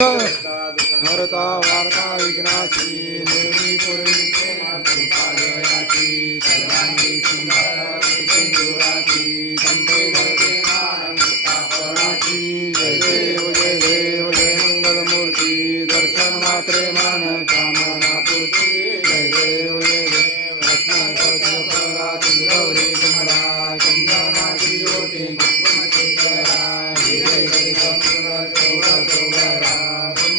हरता वार्ता विघ्नाची निर्मी पूर्वी पालयाची శివ శివ రామ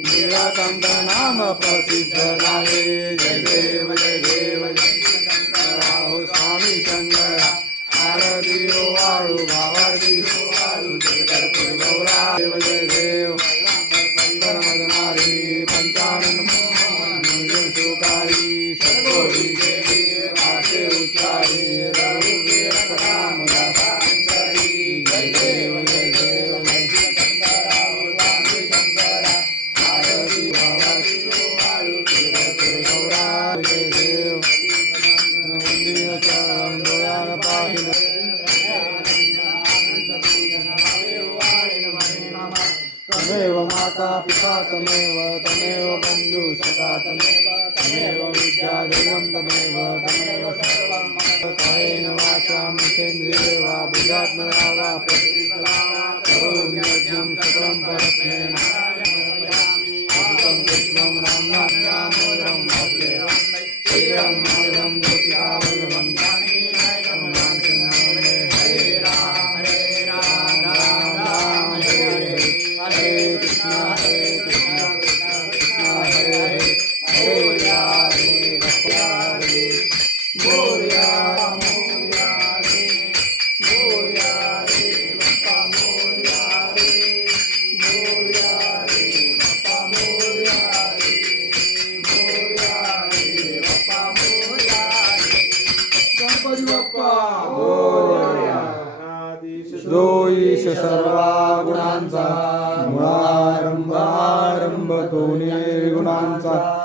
चौरा नाम प्रसिद्ध झाले जय देव जय देव जय राहो स्वामी शंकरा आरती हो वाळू भावार्थी हो वाळू जगदर्पुर गौरा देव जय देव परमदनारी पंचानन तमेव माता पिता तमेव तमेव बन्धु सखा तमेव तमेव विद्या दैवं तमेव तमेव सर्वं कायेन वाचा मितेन्द्रिये वा बुद्धात्मना वा करोमि यज्ञं सकलं परस्मेन जो ईश सर्वा गुणांचा. मुळारंभ आरंभ तो निर्गुणांचा.